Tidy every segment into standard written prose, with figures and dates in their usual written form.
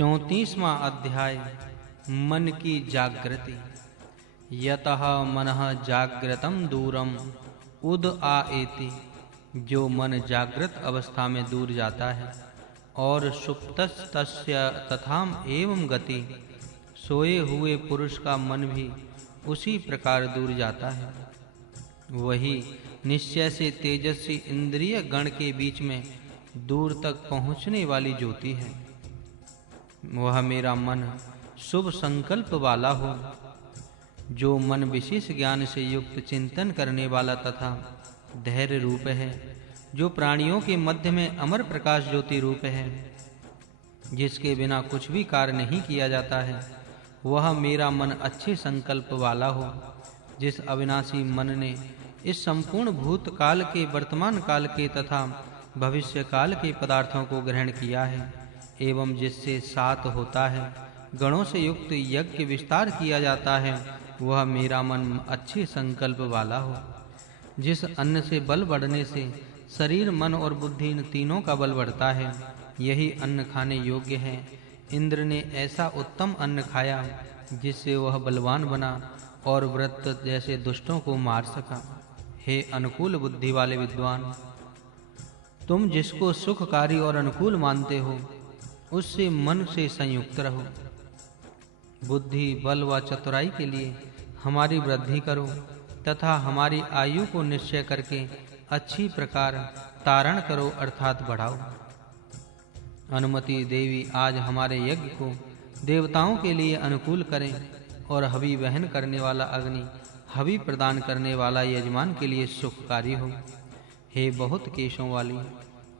34वां अध्याय मन की जागृति। यतः मनः जाग्रतम दूरम उद आएति। जो मन जागृत अवस्था में दूर जाता है और सुप्तस्तस्य तथाम एवं गति, सोए हुए पुरुष का मन भी उसी प्रकार दूर जाता है। वही निश्चय से तेजस्वी इंद्रिय गण के बीच में दूर तक पहुँचने वाली ज्योति है। वह मेरा मन शुभ संकल्प वाला हो। जो मन विशेष ज्ञान से युक्त चिंतन करने वाला तथा धैर्य रूप है, जो प्राणियों के मध्य में अमर प्रकाश ज्योति रूप है, जिसके बिना कुछ भी कार्य नहीं किया जाता है, वह मेरा मन अच्छे संकल्प वाला हो। जिस अविनाशी मन ने इस संपूर्ण भूतकाल के, वर्तमान काल के तथा भविष्य काल के पदार्थों को ग्रहण किया है एवं जिससे सात होता है, गणों से युक्त यज्ञ विस्तार किया जाता है, वह मेरा मन अच्छे संकल्प वाला हो। जिस अन्न से बल बढ़ने से शरीर, मन और बुद्धि इन तीनों का बल बढ़ता है, यही अन्न खाने योग्य है। इंद्र ने ऐसा उत्तम अन्न खाया जिससे वह बलवान बना और वृत्त जैसे दुष्टों को मार सका। हे अनुकूल बुद्धि वाले विद्वान, तुम जिसको सुखकारी और अनुकूल मानते हो, उससे मन से संयुक्त रहो। बुद्धि, बल व चतुराई के लिए हमारी वृद्धि करो तथा हमारी आयु को निश्चय करके अच्छी प्रकार तारण करो, अर्थात बढ़ाओ। अनुमति देवी आज हमारे यज्ञ को देवताओं के लिए अनुकूल करें और हवि वहन करने वाला अग्नि हवि प्रदान करने वाला यजमान के लिए सुखकारी हो। हे बहुत केशों वाली,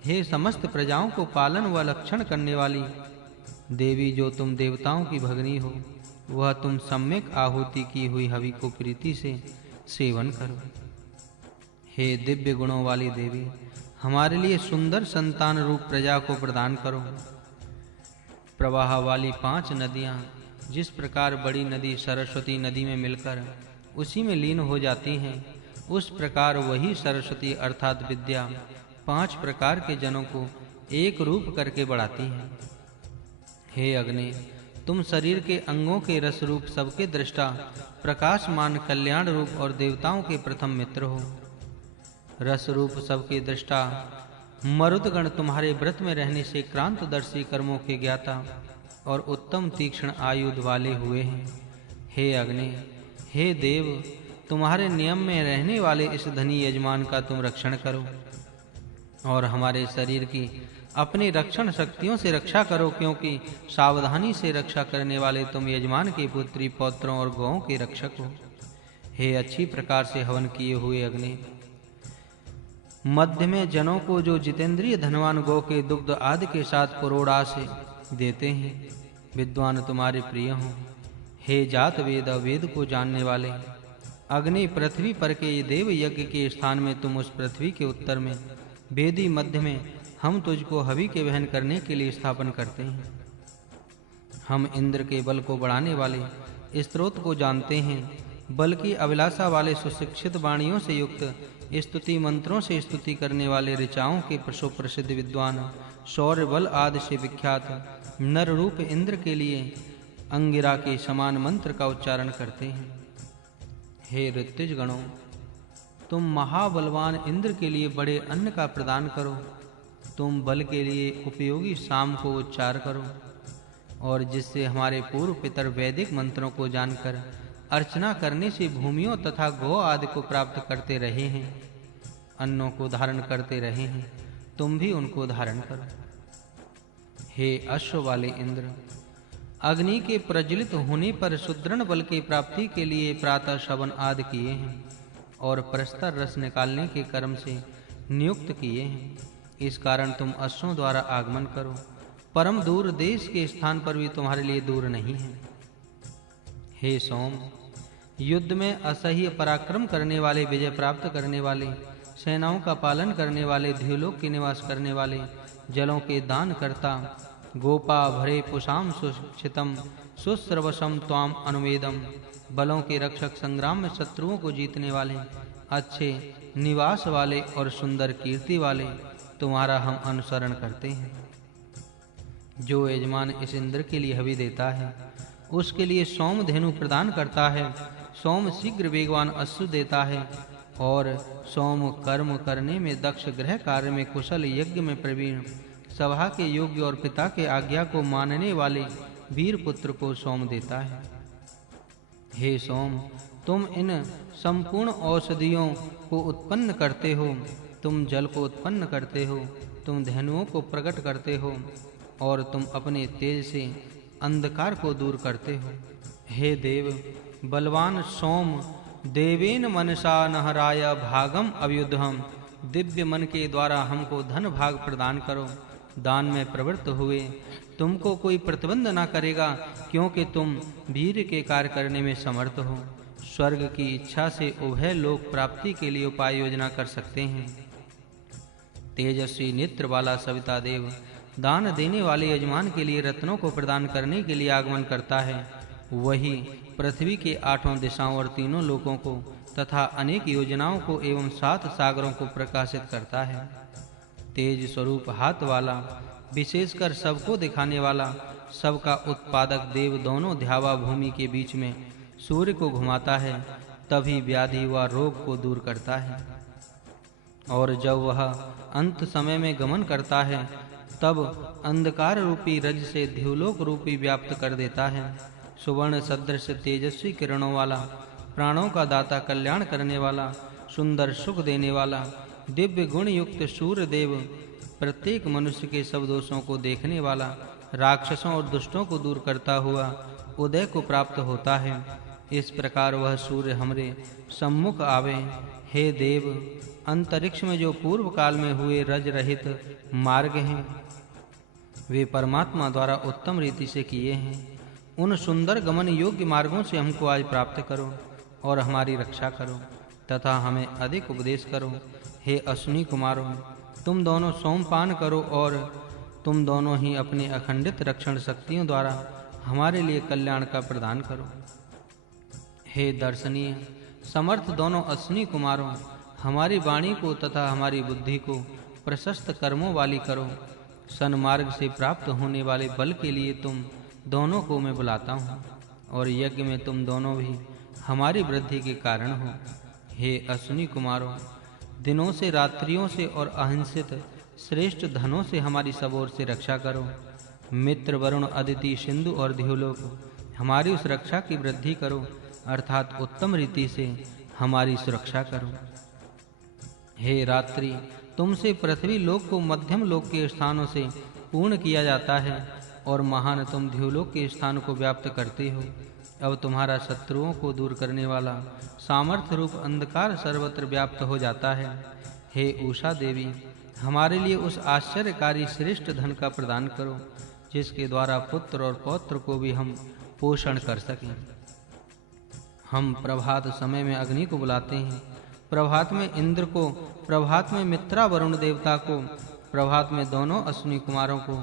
हे समस्त प्रजाओं को पालन व रक्षण करने वाली देवी, जो तुम देवताओं की भगनी हो, वह तुम सम्यक आहुति की हुई हवि को प्रीति से सेवन करो। हे दिव्य गुणों वाली देवी, हमारे लिए सुंदर संतान रूप प्रजा को प्रदान करो। प्रवाह वाली 5 नदियां जिस प्रकार बड़ी नदी सरस्वती नदी में मिलकर उसी में लीन हो जाती हैं, उस प्रकार वही सरस्वती अर्थात विद्या 5 प्रकार के जनों को एक रूप करके बढ़ाती है। हे अग्नि, तुम शरीर के अंगों के रस रूप सबके दृष्टा, प्रकाशमान कल्याण रूप और देवताओं के प्रथम मित्र हो। रस रूप सबके दृष्टा मरुदगण तुम्हारे व्रत में रहने से क्रांतदर्शी कर्मों के ज्ञाता और उत्तम तीक्ष्ण आयुध वाले हुए हैं। हे अग्नि, हे देव, तुम्हारे नियम में रहने वाले इस धनी यजमान का तुम रक्षण करो और हमारे शरीर की अपनी रक्षण शक्तियों से रक्षा करो, क्योंकि सावधानी से रक्षा करने वाले तुम यजमान के पुत्री, पौत्रों और गौओं के रक्षक हो। हे अच्छी प्रकार से हवन किए हुए अग्नि, मध्य में जनों को जो जितेंद्रिय धनवान गौ के दुग्ध आदि के साथ पुरोड़ा से देते हैं, विद्वान तुम्हारे प्रिय हो। हे जात वेद, वेद को जानने वाले अग्नि, पृथ्वी पर के देव यज्ञ के स्थान में तुम उस पृथ्वी के उत्तर में वेदी मध्य में हम तुझको हवि के वहन करने के लिए स्थापन करते हैं। हम इंद्र के बल को बढ़ाने वाले स्तोत्र को जानते हैं। बल की अभिलाषा वाले सुशिक्षित वाणियों से युक्त स्तुति मंत्रों से स्तुति करने वाले ऋचाओं के प्रसिद्ध विद्वान शौर्य बल आदि से विख्यात नर रूप इंद्र के लिए अंगिरा के समान मंत्र का उच्चारण करते हैं। हे ऋत्विज गणों, तुम महाबलवान इंद्र के लिए बड़े अन्न का प्रदान करो। तुम बल के लिए उपयोगी साम को उच्चार करो और जिससे हमारे पूर्व पितर वैदिक मंत्रों को जानकर अर्चना करने से भूमियों तथा गौ आदि को प्राप्त करते रहे हैं, अन्नों को धारण करते रहे हैं, तुम भी उनको धारण करो। हे अश्व वाले इंद्र, अग्नि के प्रज्वलित होने पर सुदृढ़ बल की प्राप्ति के लिए प्रातः शवन आदि किए हैं और परस्तर रस निकालने के कर्म से नियुक्त किए हैं। इस कारण तुम अश्वों द्वारा आगमन करो। परम दूर देश के स्थान पर भी तुम्हारे लिए दूर नहीं है। हे सोम, युद्ध में असह्य पराक्रम करने वाले, विजय प्राप्त करने वाले, सेनाओं का पालन करने वाले, ध्युलोक के निवास करने वाले, जलों के दान करता, गोपा भरे पुषाम सुशिक्षितम सुस्रवसम त्वाम अनुवेदम, बलों के रक्षक, संग्राम में शत्रुओं को जीतने वाले, अच्छे निवास वाले और सुंदर कीर्ति वाले, तुम्हारा हम अनुसरण करते हैं। जो यजमान इस इंद्र के लिए हवि देता है उसके लिए सोम धेनु प्रदान करता है। सोम शीघ्र वेगवान अश्रु देता है और सोम कर्म करने में दक्ष, गृह कार्य में कुशल, यज्ञ में प्रवीण, सभा के योग्य और पिता के आज्ञा को मानने वाले वीर पुत्र को सोम देता है। हे सोम, तुम इन संपूर्ण औषधियों को उत्पन्न करते हो, तुम जल को उत्पन्न करते हो, तुम धेनुओं को प्रकट करते हो और तुम अपने तेज से अंधकार को दूर करते हो। हे देव, बलवान सोम, देवेन मनसा नहराय भागम अव्युद्धम, दिव्य मन के द्वारा हमको धन भाग प्रदान करो। दान में प्रवृत्त हुए तुमको कोई प्रतिबंध ना करेगा, क्योंकि तुम वीर के कार्य करने में समर्थ हो। स्वर्ग की इच्छा से उभय लोक प्राप्ति के लिए उपाय योजना कर सकते हैं। तेजस्वी नेत्र वाला सविता देव दान देने वाले यजमान के लिए रत्नों को प्रदान करने के लिए आगमन करता है। वही पृथ्वी के 8 दिशाओं और 3 लोकों को तथा अनेक योजनाओं को एवं 7 सागरों को प्रकाशित करता है। तेज स्वरूप हाथ वाला, विशेषकर सबको दिखाने वाला, सबका उत्पादक देव दोनों ध्यावा भूमि के बीच में सूर्य को घुमाता है, तभी व्याधि व रोग को दूर करता है। और जब वह अंत समय में गमन करता है तब अंधकार रूपी रज से ध्युलोक रूपी व्याप्त कर देता है। सुवर्ण सदृश तेजस्वी किरणों वाला, प्राणों का दाता, कल्याण करने वाला, सुंदर सुख देने वाला, दिव्य गुण युक्त सूर्य देव प्रत्येक मनुष्य के सब दोषों को देखने वाला, राक्षसों और दुष्टों को दूर करता हुआ उदय को प्राप्त होता है। इस प्रकार वह सूर्य हमरे सम्मुख आवे। हे देव, अंतरिक्ष में जो पूर्व काल में हुए रज रहित मार्ग हैं वे परमात्मा द्वारा उत्तम रीति से किए हैं। उन सुंदर गमन योग्य मार्गों से हमको आज प्राप्त करो और हमारी रक्षा करो तथा हमें अधिक उपदेश करो। हे अश्विनी कुमारों, तुम दोनों सोमपान करो और तुम दोनों ही अपने अखंडित रक्षण शक्तियों द्वारा हमारे लिए कल्याण का प्रदान करो। हे दर्शनीय समर्थ दोनों अश्विनी कुमारों, हमारी वाणी को तथा हमारी बुद्धि को प्रशस्त कर्मों वाली करो। सन्मार्ग से प्राप्त होने वाले बल के लिए तुम दोनों को मैं बुलाता हूँ और यज्ञ में तुम दोनों भी हमारी वृद्धि के कारण हो। हे अश्विनी कुमारों, दिनों से, रात्रियों से और अहिंसित श्रेष्ठ धनों से हमारी सब ओर से रक्षा करो। मित्र, वरुण, अदिति, सिंधु और ध्युलोक हमारी उस रक्षा की वृद्धि करो, अर्थात उत्तम रीति से हमारी सुरक्षा करो। हे रात्रि, तुमसे पृथ्वी लोक को मध्यम लोक के स्थानों से पूर्ण किया जाता है और महान तुम ध्युलोक के स्थान को व्याप्त करते हो। अब तुम्हारा शत्रुओं को दूर करने वाला सामर्थ्य रूप अंधकार सर्वत्र व्याप्त हो जाता है। हे उषा देवी, हमारे लिए उस आश्चर्यकारी श्रेष्ठ धन का प्रदान करो जिसके द्वारा पुत्र और पौत्र को भी हम पोषण कर सकें। हम प्रभात समय में अग्नि को बुलाते हैं, प्रभात में इंद्र को, प्रभात में मित्रा वरुण देवता को, प्रभात में दोनों अश्विनी कुमारों को,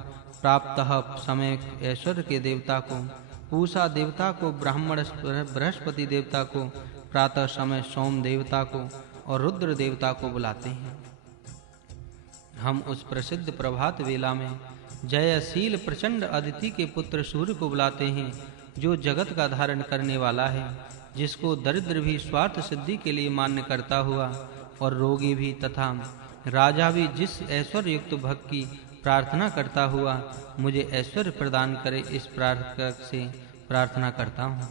प्राप्तः समय ऐश्वर्य के देवता को, पूषा देवता को, ब्राह्मण बृहस्पति देवता को, प्रातः समय सोम देवता को और रुद्र देवता को बुलाते हैं। हम उस प्रसिद्ध प्रभात वेला में जयशील प्रचंड अदिति के पुत्र सूर्य को बुलाते हैं, जो जगत का धारण करने वाला है, जिसको दरिद्र भी स्वार्थ सिद्धि के लिए मान्य करता हुआ और रोगी भी तथा राजा भी जिस ऐश्वर्य युक्त भक्त की प्रार्थना करता हुआ मुझे ऐश्वर्य प्रदान करे, इस प्रार्थना से प्रार्थना करता हूँ।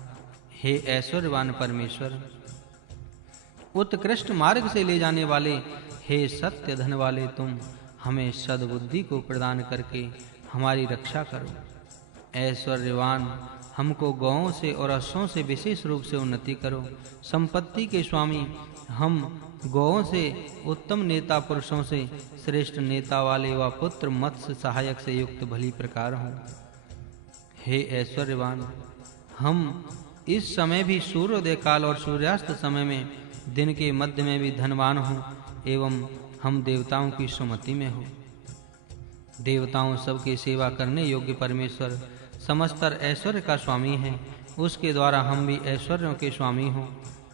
हे ऐश्वर्यवान परमेश्वर, उत्कृष्ट मार्ग से ले जाने वाले, हे सत्य धन वाले, तुम हमें सद्बुद्धि को प्रदान करके हमारी रक्षा करो। ऐश्वर्यवान, हमको गौओं से और अश्वों से विशेष रूप से उन्नति करो। संपत्ति के स्वामी, हम गौओं से, उत्तम नेता पुरुषों से, श्रेष्ठ नेता वाले व पुत्र मत्स्य सहायक से युक्त भली प्रकार हों। हे ऐश्वर्यवान, हम इस समय भी सूर्योदय काल और सूर्यास्त समय में दिन के मध्य में भी धनवान हों एवं हम देवताओं की सुमति में हो। देवताओं सबकी सेवा करने योग्य परमेश्वर समस्तर ऐश्वर्य का स्वामी है, उसके द्वारा हम भी ऐश्वर्यों के स्वामी हों।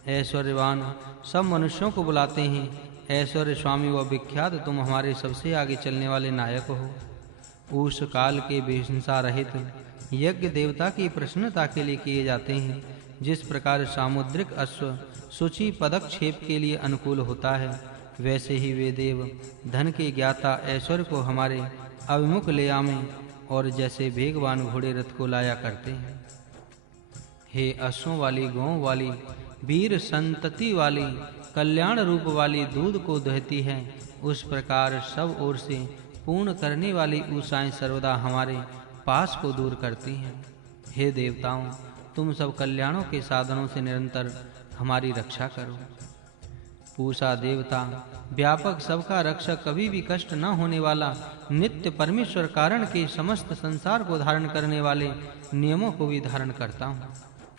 ऐश्वर्यवान, सब मनुष्यों को बुलाते हैं। ऐश्वर्य स्वामी व विख्यात, तुम हमारे सबसे आगे चलने वाले नायक हो। उस काल के बेहिंसा रहित यज्ञ देवता की प्रसन्नता के लिए किए जाते हैं। जिस प्रकार सामुद्रिक अश्व सूची पदक्षेप के लिए अनुकूल होता है, वैसे ही वे देव धन के ज्ञाता ऐश्वर्य को हमारे अभिमुख ले आवें और जैसे वेगवान घोड़े रथ को लाया करते हैं। हे अश्वों वाली, गौओं वाली, वीर संतति वाली, कल्याण रूप वाली दूध को दहती है, उस प्रकार सब ओर से पूर्ण करने वाली उषाएं सर्वदा हमारे पास को दूर करती हैं। हे देवताओं, तुम सब कल्याणों के साधनों से निरंतर हमारी रक्षा करो। पूषा देवता व्यापक, सबका रक्षक, कभी भी कष्ट न होने वाला, नित्य परमेश्वर कारण के समस्त संसार को धारण करने वाले नियमों को भी धारण करता हूँ।